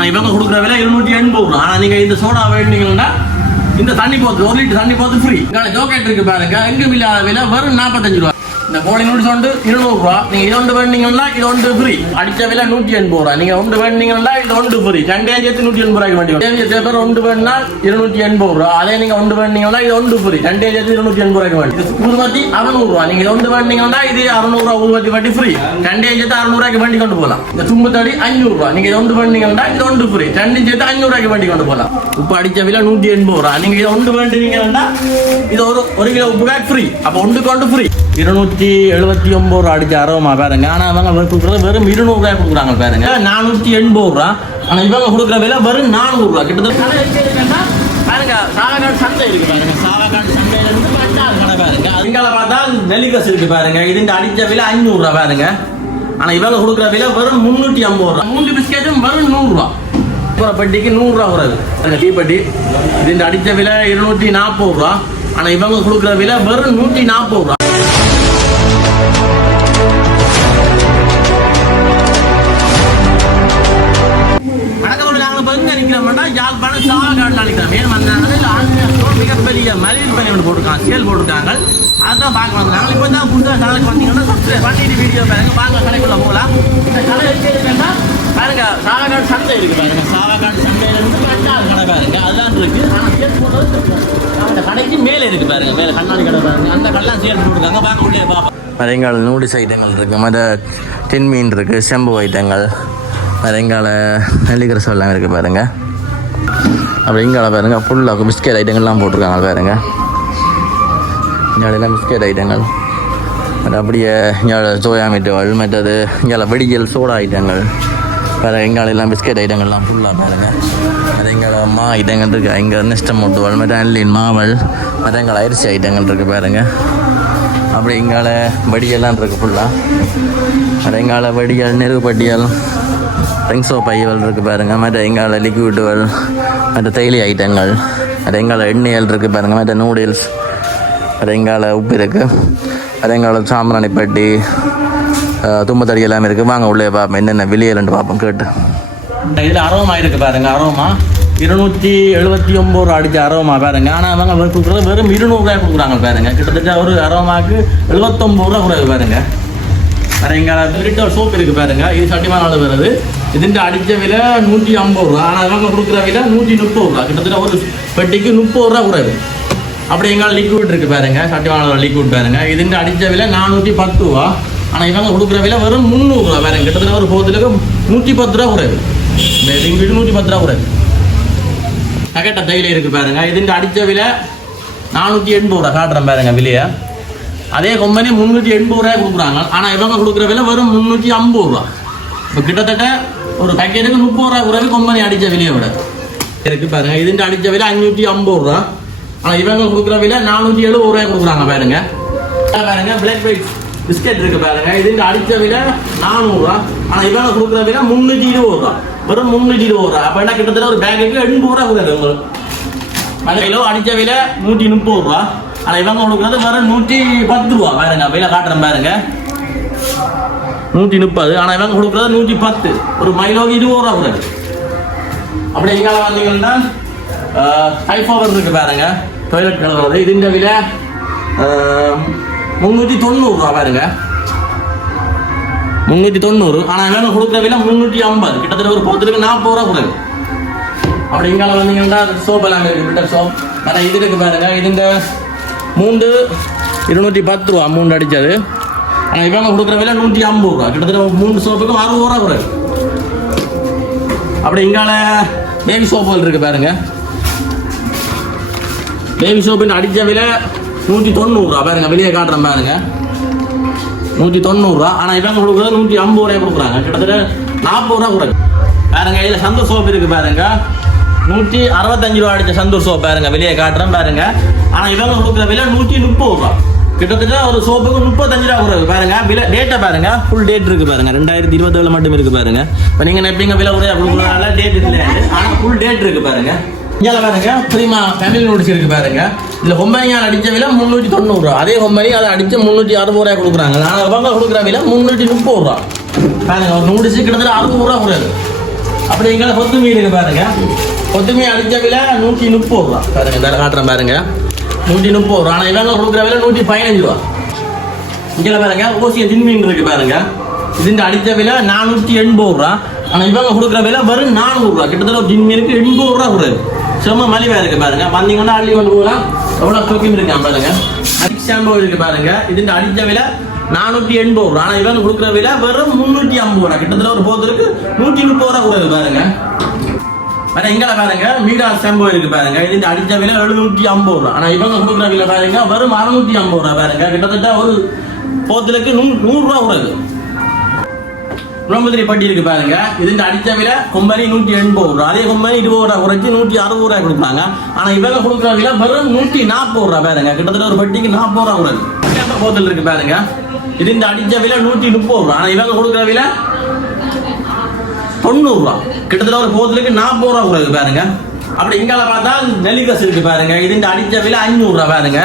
ஆனால் இவங்க கொடுக்குற விலை இருநூற்றி எண்பது ரூபா. ஆனா நீங்க இந்த சோடா வேணுங்கன்னா இந்த தண்ணி போத்து ஒரு லிட்டர் தண்ணி போத்து ஃப்ரீ இங்கே ஜோக்கெட் இருக்கு பாருங்க எங்கும் இல்லாத விலை வெறும் நாற்பத்தஞ்சு ரூபா. இந்த கோழி நூடுல்ஸ் வந்து இருநூறு நீங்க இது ஒன்று வேணுங்கன்னா இது ஒன்று ஃப்ரீ அடிச்ச விலை நூற்றி எண்பது ரூபா. நீங்க ஒன்று வேணுங்கன்னா இது ஒன்று ஃப்ரீ சண்டே சேர்த்து நூற்றி எண்பது ரூபாய்க்கு வண்டி வரும் பேப்பர் பேர் ஒன்று வேணும்னா இருநூற்றி எண்பது ரூபா. அதே நீங்க ஒன்று வேணுங்கன்னா இது ஒன்று ஃப்ரீ சண்டே சேர்த்து இருநூற்றி எண்பது ரூபாய்க்கு வண்டி இது ஊதுபத்தி அறுநூறு நீங்க இது ஒன்று வேணுங்கன்னா இது அறுநூறுவா ஊதுபத்தி ஃப்ரீ சண்டே சேர்த்து அறுநூறுவாய்க்கு வேண்டி வண்டி கொண்டு போகலாம். இந்த தும்பு தடி ரூபா. நீங்க இது ஒன்று வேணுங்கன்னா இது ஒன்று ஃப்ரீ சண்டே சேர்த்து அஞ்சூறுவாய்க்கு ரூபாய்க்கு வண்டி கொண்டு போகலாம். உப்பு அடிச்ச விலை நூற்றி எண்பது ரூபா. நீங்க இது ஒன்று வேண்டுனீங்கன்னா இது ஒரு ஒரு கிலோ உப்பு பேக் ஃப்ரீ அப்போ ஒன்று கொண்டு ஃப்ரீ இருநூற்றி எழுபத்தி ஒன்பது ரூபா அடிச்ச அறுபமா பாருங்க. ஆனா அவங்க கொடுக்குறது வெறும் இருநூறுவாய் கொடுக்குறாங்க பாருங்க. நானூற்றி எண்பது ரூபா. ஆனா இவங்க கொடுக்குற விலை வெறும் நானூறு ரூபா. கிட்டத்தட்ட பாருங்க சாவகாடு சந்தை இருக்கு பாருங்க. சாலக்காடு சந்தையில இருந்து கடை பாருங்க. அதுங்கால பார்த்தா நெல்லிக்கஸ் இருக்கு பாருங்க. இதுக்கு அடிச்ச விலை ஐநூறுரூவா ரூபா பாருங்க. ஆனா இவங்க கொடுக்குற விலை வெறும் முந்நூற்றி ஐம்பது ரூபா. மூன்று பிஸ்கெட்டும் வெறும் நூறு ரூபா. பெட்டிக்கு நூறுரூவா வராது அந்த டீப்பட்டி இதுஇந்த அடித்த விலை இருநூற்றி நாற்பது ரூபா. ஆனால் இவங்க கொடுக்குற விலை வெறும் நூற்றி நாற்பது ரூபா. சப்ஸ்கிரைப் வீடியோ பாருங்க. வாங்க கடைக்குள்ள போகலாம் இந்த கடை எப்படி இருக்குன்னா பாருங்க சாவகாடு சந்தை இருக்கு பாருங்க. சாவகாடு சந்தையில இருந்து பட்டாள் கடை பாருங்க. அதுதான் இருக்கு. ஆனால் சேல் போட்டது அந்த கடைக்கு மேலே இருக்கு பாருங்க. மேலே கண்ணாடி கடை பாருங்க. அந்த கடைலாம் சேல் போட்டிருக்காங்க வாங்க உள்ளே பாப்பா மரங்கால நூடுல்ஸ் ஐட்டங்கள் இருக்குது மற்ற டின் மீன் இருக்குது செம்பு ஐட்டங்கள் மரங்கால நெல்லிக்கரசு எல்லாம் இருக்குது பாருங்கள் அப்படிங்கால பாருங்கள் ஃபுல்லாக பிஸ்கெட் ஐட்டங்கள்லாம் போட்டிருக்காங்க பாருங்க. இங்காலெல்லாம் பிஸ்கெட் ஐட்டங்கள் மற்ற அப்படியே இங்கே சோயா மீட்டுகள் மற்றது இங்கே வெடிகள் சோடா ஐட்டங்கள். வேறு எங்காலெல்லாம் பிஸ்கெட் ஐட்டங்கள்லாம் ஃபுல்லாக பாருங்க. அது எங்கள் மா ஐட்டங்கள் இருக்குது இங்கே நெஸ்டம் மூட்டுவல் மற்ற அன்லின் மாவல் மற்ற எங்கள் அரிசி ஐட்டங்கள் இருக்குது பாருங்கள் அப்படி எங்கால வடியெல்லாம் இருக்குது ஃபுல்லாக மற்ற எங்கால வடியல் நெருப்பட்டியல் ரிங்ஸோ பையல் இருக்குது பாருங்கள் மற்ற எங்கால லிக்விடுகள் மற்ற தேயிலை ஐட்டங்கள். மற்ற எங்கால எண்ணெயல் இருக்குது பாருங்கள் மற்ற நூடுல்ஸ் அது எங்கால உப்பு இருக்குது அது எங்கால தும்பத்தடி எல்லாமே இருக்குது வாங்க உள்ளே பார்ப்போம். என்னென்ன விலையல்னு பார்ப்போம் கேட்டு. இதில் அரோமா இருக்குது பாருங்க அரோமா. இருநூற்றி எழுபத்தி ஒம்பது ரூபா அடிச்சு அரோமா பாருங்க. ஆனால் அவங்க வெறும் கொடுக்குறது வெறும் இருநூறுவாய் கொடுக்குறாங்க பாருங்க. கிட்டத்தட்ட ஒரு அரோமாவுக்கு எழுபத்தொம்பது ரூபா குறைவு பாருங்க. வேற எங்க பிரிட்ட சோப் இருக்குது பாருங்க. இது சட்டிமான வருது. இதுன்ற அடித்த விலை நூற்றி ஐம்பது ரூபா. ஆனால் அவங்க கொடுக்குற விலை நூற்றி முப்பது ரூபா. கிட்டத்தட்ட ஒரு பெட்டிக்கு முப்பது ரூபா குறைவு அப்படி எங்கால லிக்விட் இருக்கு பாருங்க சட்டிமான லிக்விட் பாருங்க. இதுன்ற அடிச்ச விலை நானூற்றி பத்து ரூபா. ஆனால் இவங்க கொடுக்குற விலை வெறும் முந்நூறுரூவா பாருங்க கிட்டத்தட்ட ஒரு போதுலுக்கு நூற்றி பத்து ரூபா குறைவு இந்த லிக்விட் நூற்றி பத்து ரூபா குறைவு நகட்ட தையில இருக்கு பாருங்க. இதுன்ற அடிச்ச விலை நானூற்றி எண்பது ரூபா. காட்டுறேன் பாருங்க விலையை. அதே கம்பெனி முந்நூற்றி எண்பது ரூபாய் கொடுக்குறாங்க. ஆனால் இவங்க கொடுக்குற விலை வெறும் முந்நூற்றி ஐம்பது ரூபா. இப்போ கிட்டத்தட்ட ஒரு பேக்கெட்டுக்கு முப்பது ரூபா குறைவு கம்பெனி அடித்த விலையை விட இருக்கு பாருங்க. இதுன்ற அடித்த விலை அஞ்சூற்றி ஐம்பது ரூபா. ஆனால் இவங்க கொடுக்குற விலை நானூற்றி எழுபது ரூபாய் கொடுக்குறாங்க பாருங்க. பாருங்க பிளாக் ஒயிட் பிஸ்கெட் இருக்கு பாருங்க. இதுக்கு அடித்த விலை நானூறுரூவா ஆனால் இவங்க கொடுக்குற விலை முந்நூற்றி இருபது ரூபா. வெறும் முந்நூற்றி இருபது ரூபா. அப்போ என்ன கிட்டத்தட்ட ஒரு பேக்கெட்டுக்கு எண்பது ரூபா கொடுக்குறது உங்களுக்கு. மலை கிலோ விலை நூற்றி முப்பது ரூபா. ஆனால் இவங்க கொடுக்குறது வெறும் நூற்றி பத்து ரூபா. பாருங்க விலை காட்டுறேன் பாருங்க. நூற்றி முப்பது. ஆனால் இவங்க கொடுக்குறது நூற்றி பத்து. ஒரு மைலோக்கு இருபது ரூபா கொடுக்குது. அப்படி எங்கால வந்தீங்கன்னா டைஃபோவர் இருக்கு பாருங்க. டாய்லெட் கலவுறது இதுன்ற விலை முந்நூற்றி தொண்ணூறுரூவா பாருங்க. முந்நூற்றி தொண்ணூறு ஆனால் இவங்க கொடுக்குற விலை முந்நூற்றி ஐம்பது கிட்டத்தட்ட ஒரு போத்துக்கு நாற்பது ரூபா கொடுக்குது. அப்படி இங்கால வந்தீங்கன்னா சோப் எல்லாம் இருக்கு சோப் ஆனால் இது இருக்கு பாருங்க இதுங்க மூன்று இருநூற்றி பத்து ரூபா மூண்டு அடிச்சது. ஆனால் இவங்க கொடுக்குற விலை நூற்றி ஐம்பது ரூபா. கிட்டத்தட்ட மூணு சோப்புக்கும் அறுபது ரூபா குறைவு அப்படி இங்கால பேபி சோப்புகள் இருக்குது பாருங்க. பேபி சோப்புன்னு அடித்த விலை நூற்றி தொண்ணூறுரூவா பாருங்க வெளியே காட்டுறேன் பாருங்க. நூற்றி தொண்ணூறுரூவா ஆனால் இவங்க கொடுக்குறது நூற்றி ஐம்பது ரூபாய் கொடுக்குறாங்க. கிட்டத்தட்ட நாற்பது ரூபா குறைவு பாருங்க இதில் சந்தூர் சோப் இருக்குது பாருங்க. நூற்றி அறுபத்தஞ்சு ரூபா அடித்த சந்தூர் சோப் பாருங்க வெளியே காட்டுறேன் பாருங்க. ஆனால் இவங்க கொடுக்குற விலை நூற்றி முப்பது ரூபா. கிட்டத்தட்ட ஒரு சோப்புக்கு முப்பத்தஞ்சு ரூபா குறைவு பாருங்க விலை டேட்டை பாருங்க. ஃபுல் டேட் இருக்கு பாருங்க. ரெண்டாயிரத்தி இருபத்தேழு மட்டும் இருக்கு பாருங்க. இப்போ நீங்கள் நினைப்பீங்க விலை குறையா கொடுக்குறதுனால டேட் இல்லை. ஆனால் ஃபுல் டேட் இருக்கு பாருங்க. இங்கே பாருங்க பிரிமா ஃபேமிலி நோட்டீஸ் இருக்கு பாருங்க. இதுல கொம்பனியால் அடிச்ச விலை முந்நூற்றி தொண்ணூறுரூவா அதே கொம்பனி அதை அடிச்சு முந்நூற்றி அறுபது ரூபாய் கொடுக்குறாங்க. நாலு அவங்க கொடுக்குற விலை முந்நூற்றி முப்பது ரூபா. பாருங்க ஒரு நூடுல்ஸ் கிட்டத்தட்ட அறுபது ரூபா குறையுது அப்படி எங்களை கொத்துமீன் இருக்கு பாருங்க. கொத்துமீன் அடிச்ச விலை நூற்றி முப்பது ரூபா. பாருங்க இந்த காட்டுறேன் பாருங்க. நூற்றி முப்பது ரூபா. ஆனால் இவங்க கொடுக்குற விலை நூற்றி பதினஞ்சு ரூபா. இங்கே பாருங்க ஓசிய தின்மீன் இருக்கு பாருங்க. இதுக்கு அடித்த விலை நானூற்றி எண்பது ரூபா. ஆனால் இவங்க கொடுக்குற விலை வெறும் நானூறுரூவா கிட்டத்தட்ட ஒரு தின்மீனுக்கு எண்பது ரூபா கொடுக்குது செம்ம மலிவாக இருக்கு பாருங்க. வந்தீங்கன்னா அள்ளி கொண்டு போகலாம். எவ்வளோ தூக்கியும் இருக்கான் பாருங்க. அடிக் ஷாம்பு இருக்கு பாருங்க. இதுக்கு அடித்த விலை நானூற்றி எண்பது ரூபா. ஆனால் இவங்க கொடுக்குற விலை வெறும் முந்நூற்றி ஐம்பது ரூபா. கிட்டத்தட்ட ஒரு போத்துருக்கு நூற்றி முப்பது ரூபா கொடுக்குது பாருங்க. ஆனா எங்களை பாருங்க மீடா செம்பு இருக்கு பாருங்க. இது அடிச்ச விலை எழுநூத்தி ஐம்பது ரூபா. ஆனா இவங்க கொடுக்குற விலை பாருங்க வெறும் அறுநூத்தி ஐம்பது ரூபா பாருங்க. கிட்டத்தட்ட ஒரு போத்திலுக்கு நூ நூறுரூவா ரூபா கொடுக்குது பட்டி இருக்கு பாருங்க. இதுஇந்த அடிச்ச விலை கொம்பனி நூற்றி எண்பது ரூபா. அதே கொம்பனி இருபது ரூபா குறைச்சி நூற்றி அறுபது ரூபாய் கொடுப்பாங்க ஆனா இவங்க கொடுக்குற விலை வெறும் நூற்றி நாற்பது ரூபா பாருங்க. கிட்டத்தட்ட ஒரு பட்டிக்கு நாற்பது ரூபா கொடுக்குது போத்தல் இருக்கு. பாருங்க இது இந்த அடிச்ச விலை நூற்றி முப்பது ரூபா. ஆனா இவங்க கொடுக்குற விலை தொண்ணூறுரூவா கிட்டத்தட்ட ஒரு போத்துலுக்கு நாற்பது ரூபா கொடுக்குது பாருங்க. அப்படி இங்கால பார்த்தா நெல்லிக்கஸ் இருக்கு பாருங்க. இது இந்த விலை ஐநூறுரூவா பாருங்க.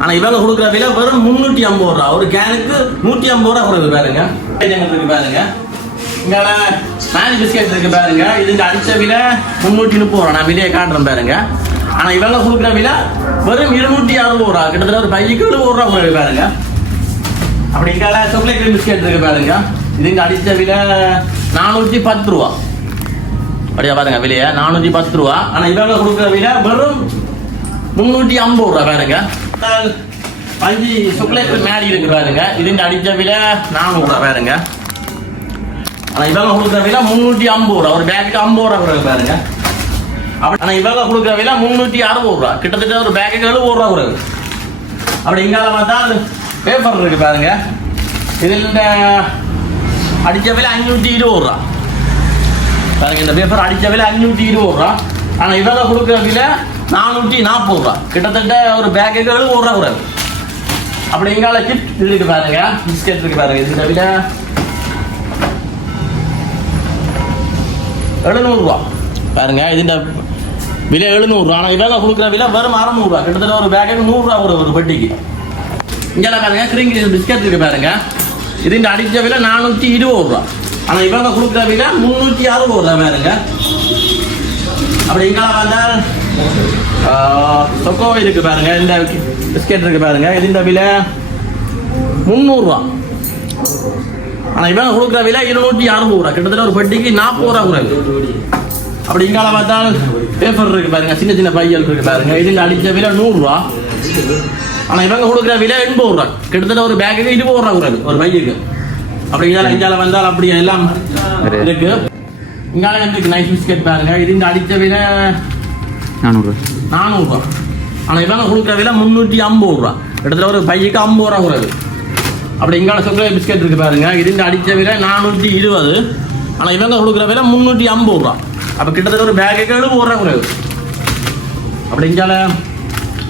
ஆனால் இவங்க கொடுக்குற விலை வெறும் முந்நூற்றி ஐம்பது ரூபா ஒரு கேனுக்கு நூற்றி ஐம்பது ரூபா கொடுக்குது பாருங்க. ஐட்டங்கள் இருக்கு பாருங்க. இங்கால மேனி பிஸ்கெட் இருக்கு பாருங்க. இது அடித்த விலை முந்நூற்றி முப்பது ரூபா நான் விலையை காட்டுறேன் பாருங்க. ஆனால் இவங்க கொடுக்குற விலை வெறும் இருநூற்றி அறுபது ரூபா கிட்டத்தட்ட ஒரு பையக்கு எழுபது ரூபா கொடுக்குது பாருங்க. அப்படி இங்கால சாக்லேட் பிஸ்கெட் இருக்கு பாருங்க. இதுங்க அடித்த விலை நானூற்றி பத்து ரூபா. அப்படியா பாருங்க விலையை நானூற்றி பத்து ரூபா. ஆனா இவங்க கொடுக்குற விலை வெறும் முந்நூற்றி ஐம்பது ரூபா பாருங்க. அஞ்சு பஞ்சு சாக்லேட் மேடி இருக்கு பாருங்க. இதுங்க அடித்த விலை நானூறு ரூபா பாருங்க. ஆனா இவங்க கொடுக்குற விலை முந்நூற்றி ஐம்பது ரூபா. ஒரு பேக்கு ஐம்பது ரூபா குறைவு பாருங்க. அப்படி ஆனா இவங்க கொடுக்குற விலை முந்நூற்றி அறுபது ரூபா. கிட்டத்தட்ட ஒரு பேக்கு எழுபது ரூபா குறைவு அப்படி இங்கால பார்த்தா பேப்பர் இருக்கு பாருங்க. இதில் அடித்த அடிச்ச விலை அஞ்சூற்றி இருபது ரூபா பாருங்க இந்த பேப்பர் அடிச்ச விலை அஞ்சூற்றி இருபது ரூபா ஆனால் இவரை கொடுக்குற விலை நானூற்றி நாற்பது ரூபா கிட்டத்தட்ட ஒரு பேக்குக்கு எழுபது ரூபா கூடாது அப்படி இங்கால சிப் இது இருக்கு பாருங்க பிஸ்கெட் இருக்கு பாருங்க இந்த விலை எழுநூறுவா பாருங்க இதுஇந்த விலை எழுநூறுவா ஆனால் இவங்க கொடுக்குற விலை வெறும் அறநூறுரூவா கிட்டத்தட்ட ஒரு பேக்குக்கு நூறுரூவா கூட ஒரு பெட்டிக்கு இங்கெல்லாம் பாருங்க கிரிங்கி பிஸ்கெட் இருக்கு பாருங்க இது அடித்த விலை நானூற்றி இருபது ரூபா ஆனால் இவங்க கொடுக்குற விலை முந்நூற்றி அறுபது ரூபா பாருங்க அப்படி இங்கெல்லாம் வந்தால் சொக்கோ இருக்கு பாருங்க இந்த பிஸ்கெட் இருக்கு பாருங்க இது இந்த விலை முந்நூறுரூவா ஆனால் இவங்க கொடுக்குற விலை இருநூற்றி அறுபது ரூபா கிட்டத்தட்ட ஒரு பெட்டிக்கு நாற்பது ரூபா கூட அப்படி இங்கால பார்த்தால் பேப்பர் இருக்கு பாருங்க சின்ன சின்ன பையல் இருக்கு பாருங்க இதுல அடிச்ச விலை நூறுரூவா ஆனா இவங்க கொடுக்குற விலை எண்பது ரூபா. கிட்டத்தட்ட ஒரு பேக்குக்கு இருபது ரூபா கூடாது ஒரு பையக்கு அப்படி இதால இங்கால வந்தால் அப்படி எல்லாம் இருக்கு. இங்கால இருக்கு நைஸ் பிஸ்கெட் பாருங்க. இது இந்த அடிச்ச விலை நானூறு. நானூறுரூவா ஆனா இவங்க கொடுக்குற விலை முந்நூற்றி ஐம்பது ரூபா. கிட்டத்தட்ட ஒரு பையக்கு ஐம்பது ரூபா கூடாது அப்படி இங்கால சாக்லேட் பிஸ்கெட் இருக்கு பாருங்க. இது இந்த அடிச்ச விலை நானூற்றி இருபது. ஆனா இவங்க கொடுக்குற விலை முந்நூற்றி ஐம்பது ரூபா. அப்ப கிட்டத்தட்ட ஒரு பேக்குக்கு எழுபது ரூபா கூடாது அப்படி இங்கால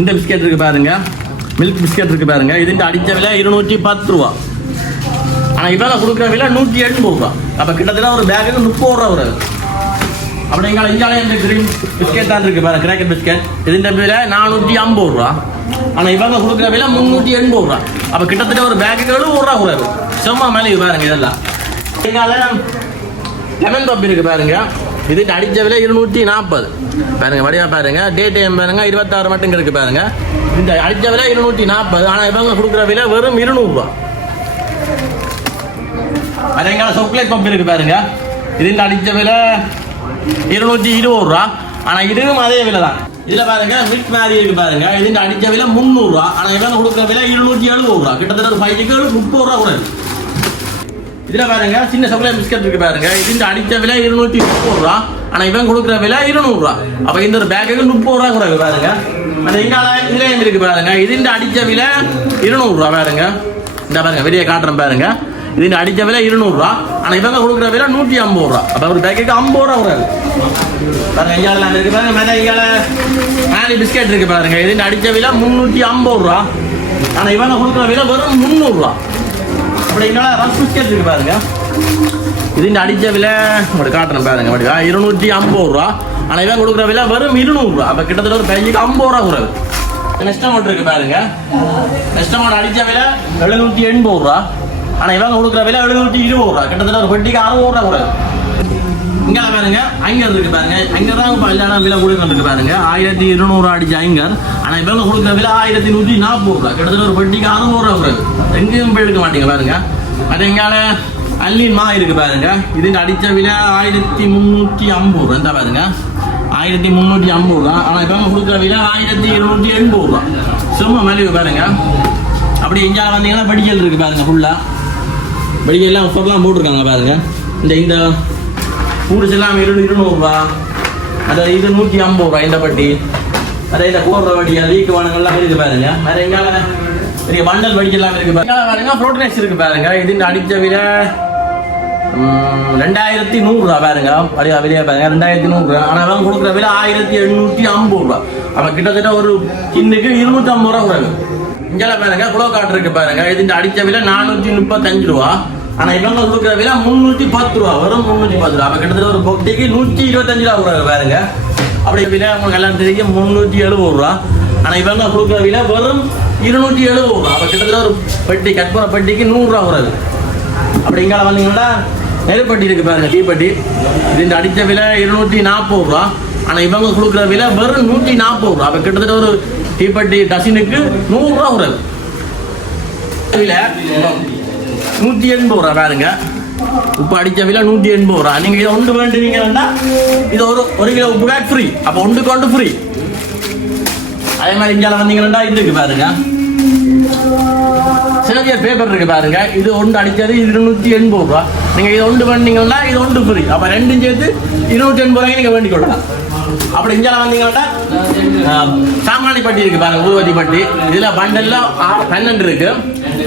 இந்த பிஸ்கெட் இருக்குது பாருங்க. மில்க் பிஸ்கெட் இருக்குது பாருங்க. இதுண்ட அடித்த விலை இருநூற்றி பத்து ரூபா. ஆனால் இவ்வளோ கொடுக்குற விலை நூற்றி எண்பது ரூபா. அப்போ கிட்டத்தட்ட ஒரு பேக்குக்கு முப்பது ரூபா வருது அப்படி எங்களை இந்தியாவிலே இந்த கிரீம் பிஸ்கெட் தான் இருக்குது பாருங்க கிராக்கெட் பிஸ்கெட் இதுண்ட விலை நானூற்றி ஐம்பது ரூபா. ஆனால் இவங்க கொடுக்குற விலை முந்நூற்றி எண்பது ரூபா. அப்போ கிட்டத்தட்ட ஒரு பேக்குக்கு எழுபது ரூபா கூடாது சும்மா மேலே பாருங்க இதெல்லாம். எங்களால் லெமன் பப் இருக்குது பாருங்க. இது அடித்த விலை இருநூற்றி நாற்பது பாருங்க வடிவா பாருங்க. டே டைம் பாருங்க இருபத்தாறு மட்டும் இருக்கு பாருங்க. இந்த அடித்த விலை இருநூற்றி நாற்பது ஆனால் இவங்க கொடுக்குற விலை வெறும் இருநூறுபா அதேங்கால சாக்லேட் பம்ப் இருக்கு பாருங்க. இதுல அடித்த விலை இருநூற்றி இருபது ரூபா ஆனால் இதுவும் அதே விலை தான். இதுல பாருங்க மில்க் மேரி இருக்கு பாருங்க. இதுல அடிச்ச விலை முந்நூறுரூவா ஆனால் இவங்க கொடுக்குற விலை இருநூற்றி எழுபது ரூபா கிட்டத்தட்ட ஒரு ஃபைவ் முப்பது ரூபா கூட இருக்கு இதுல பாருங்க சின்ன சாக்லேட் பிஸ்கட் இருக்கு பாருங்க. இது அடித்த விலை இருநூத்தி முப்பது ரூபா. ஆனா இவன் கொடுக்குற விலை இருநூறு ரூபா. அப்ப இந்த ஒரு பேக்குக்கு முப்பது ரூபா குறைவு பாருங்க. அந்த இங்கால இதுலயும் இருக்கு பாருங்க. இது அடித்த விலை இருநூறு ரூபா பாருங்க. இந்த பாருங்க வெளியே காட்டுறேன் பாருங்க. இதுன்னு அடித்த விலை இருநூறு ரூபா. ஆனா இவங்க கொடுக்குற விலை நூற்றி ஐம்பது ரூபா. அப்ப ஒரு பேக்குக்கு ஐம்பது ரூபா குறைவு பாருங்க இங்கால இருக்கு பாருங்க. மேலே இங்கால மேலி பிஸ்கட் இருக்கு பாருங்க. இதுன்னு அடித்த விலை முந்நூற்றி ஐம்பது ரூபா. ஆனா இவங்க கொடுக்குற விலை வெறும் முந்நூறுரூவா ரூபா அப்படி ரஸ் இருக்கு பாருங்க. இதுஇந்த அடித்த விலை உங்களுக்கு காட்டுறேன் பாருங்க அப்படியா இருநூற்றி ஐம்பது ரூபா. ஆனால் இவன் கொடுக்குற விலை வெறும் இருநூறுவா அப்போ கிட்டத்தட்ட ஒரு பையனுக்கு ஐம்பது ரூபா குறைவு நெக்ஸ்ட் அமௌண்ட் இருக்கு பாருங்க. நெக்ஸ்ட் அமௌண்ட் அடிச்ச விலை எழுநூற்றி எண்பது ரூபா. ஆனால் இவங்க கொடுக்குற விலை எழுநூற்றி இருபது ரூபா. கிட்டத்தட்ட ஒரு பெட்டிக்கு அறுபது ரூபா குறைவு இங்கே பாருங்க ஐங்கர் இருக்கு பாருங்க. ஐங்கர் தான் இப்போ எல்லா விலை கொடுக்கணும் பாருங்க. ஆயிரத்தி இருநூறு அடிச்சு ஐங்கர் ஆனால் இவங்க கொடுக்குற விலை ஆயிரத்தி நூற்றி நாற்பது ரூபா. கிட்டத்தட்ட ஒரு பெட்டிக்கு அறுநூறுவா ரூபா வருது. எங்கேயும் போய் எடுக்க மாட்டீங்க பாருங்க. அது எங்கால? அல்லின் மா இருக்கு பாருங்க. இதுக்கு அடித்த விலை ஆயிரத்தி முந்நூற்றி ஐம்பது ரூபா. இந்த பாருங்க. ஆயிரத்தி முந்நூற்றி ஐம்பது ரூபா. ஆனால் இப்போ கொடுக்குற விலை ஆயிரத்தி இருநூற்றி எண்பது ரூபா. சும்மா மலிவு பாருங்க. அப்படி இந்தியாவில் வந்தீங்கன்னா படிக்கல் இருக்கு பாருங்க ஃபுல்லாக வெடிக்கல்லாம் உப்பெல்லாம் போட்டிருக்காங்க பாருங்க. இந்த இந்த கூடுஸ் எல்லாம் இரு இருநூறுபா அது இது நூற்றி ஐம்பது ரூபா இந்த பட்டி. அதே இந்த போடுற வட்டி அது வீக்கு வானங்கள்லாம் இருக்கு பாருங்க. வேற எங்கால? பெரிய வண்டல் வடிக்கெல்லாம் இருக்கு பாருங்க. எங்கால பாருங்க? ப்ரோட்டனஸ் இருக்கு பாருங்க. இது இந்த விட ரெண்டாயிரத்தி நூறுரூவா பாருங்க. அப்படியே வெளியே பாருங்க. ரெண்டாயிரத்தி நூறுரூவா ஆனால் அவங்க கொடுக்குற விலை ஆயிரத்தி எண்ணூற்றி ஐம்பது ரூபா. அப்போ கிட்டத்தட்ட ஒரு கிண்ணுக்கு இருநூற்றி ஐம்பது ரூபா குறைவு. இங்கே பாருங்க குளோ காட்டு இருக்கு பாருங்க. இது இந்த அடிச்ச விலை நானூற்றி முப்பத்தஞ்சு ரூபா. ஆனால் இவங்க கொடுக்குற விலை முந்நூற்றி பத்து ரூபா வரும் முந்நூற்றி பத்து ரூபா. அப்போ கிட்டத்தட்ட ஒரு பொட்டிக்கு நூற்றி இருபத்தஞ்சு ரூபா கொடுக்குற பாருங்க. அப்படி விலை உங்களுக்கு எல்லாம் தெரியும் முந்நூற்றி எழுபது ரூபா. ஆனால் இவங்க கொடுக்குற விலை வெறும் இருநூற்றி எழுபது ரூபா. அப்போ கிட்டத்தட்ட ஒரு பெட்டி கற்பூர பெட்டிக்கு நூறுரூவா வருது. அப்படி இங்கே வந்தீங்கன்னா நெருப்பட்டி இருக்கு பாருங்க தீப்பட்டி. இது இந்த அடித்த விலை இருநூற்றி நாற்பது ரூபா. ஆனால் இவங்க கொடுக்குற விலை வெறும் நூற்றி நாற்பது ரூபா. அப்போ கிட்டத்தட்ட ஒரு தீப்பெட்டி டசினுக்கு நூறுரூவா வருது. இல்லை நூற்றி எண்பது ரூபா. பாருங்க. உப்பு அடித்த விலை நூற்றி எண்பது ரூபா. நீங்கள் இதை ஒன்று வேண்டுவீங்கன்னா இது ஒரு ஒரு கிலோ உப்பு பேக் ஃப்ரீ அப்போ ஒன்று ஒன்று ஃப்ரீ அதே மாதிரி இங்கே வந்தீங்கன்னா இதுக்கு பாருங்க. சிலவிய பேப்பர் இருக்கு பாருங்க. இது ஒன்று அடிச்சது இருநூத்தி எண்பது ரூபா. நீங்க இது ஒன்று வேண்டிங்கன்னா இது ஒன்று ஃப்ரீ அப்ப ரெண்டும் சேர்த்து இருநூத்தி எண்பது ரூபாய்க்கு நீங்க வேண்டிக் கொள்ளலாம். அப்படி இங்கே வந்தீங்கன்னா ஆஹ், சாமானி பட்டி இருக்கு பாருங்க. ஊதுவத்தி பட்டி இதுல பண்டல்ல ஆ- பன்னெண்டு இருக்கு.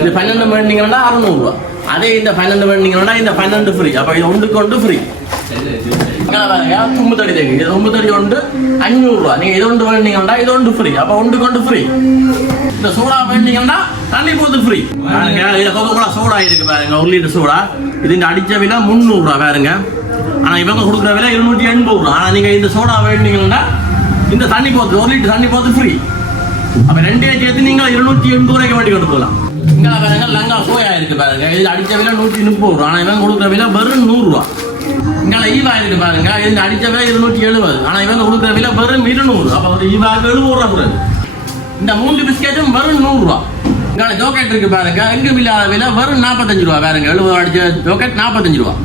இது பன்னெண்டு வேண்டிங்கன்னா அறுநூறுவா அதே இந்த பன்னெண்டு வேண்டிங்கன்னா இந்த பன்னெண்டு ஃப்ரீ அப்ப இது ஒன்றுக்கு ஒன்று ஃப்ரீ பாருங்க தும்பு தேக்கு. இது தொம்புத்தடி தடி ஒன்று அஞ்சூறுரூவா நீங்க இது ஒன்று வேண்டிங்கன்னா இது ஒன்று ஃப்ரீ அப்ப ஒன்றுக்கு ஒன்று ஃப்ரீ இந்த சோடா வேண்டிங்கன்னா தண்ணி போது ஃப்ரீ பாருங்க இதுல சோடா இருக்கு பாருங்க ஒரு லிட்டர் சோடா. இது இந்த அடிச்ச விலை முந்நூறுரூவா பாருங்க. ஆனா இவங்க கொடுக்குற விலை இருநூற்றி எண்பது ரூபா. ஆனா நீங்க இந்த சோடா வேண்டிங்கன்னா இந்த தண்ணி போத்து ஒரு லிட்டர் தண்ணி போத்து ஃப்ரீ அப்ப ரெண்டே சேர்த்து நீங்க இருநூற்றி எண்பது ரூபாய்க்கு வேண்டி கொண்டு போகலாம். இங்க பாருங்க லங்கா சோயா இருக்கு பாருங்க. இது அடிச்ச விலை நூற்றி முப்பது ரூபா. ஆனா இவங்க கொடுக்குற விலை வெறும் நூறுரூவா இங்கே ஈவா இருக்கு பாருங்க. இது அடிச்ச விலை இருநூற்றி எழுபது. ஆனா இவங்க கொடுக்குற விலை வெறும் இருநூறு. அப்ப ஒரு ஈவாக்கு எழுபது ரூபா கூடாது இந்த மூன்று பிஸ்கெட்டும் வெறும் நூறுரூவா இங்கே ஜோக்கெட் இருக்கு பாருங்க. எங்கும் இல்லாத விலை வெறும் நாற்பத்தஞ்சு ரூபா. பாருங்க எழுபது அடிச்ச ஜோக்கெட் நாற்பத்தஞ்சு ரூபா.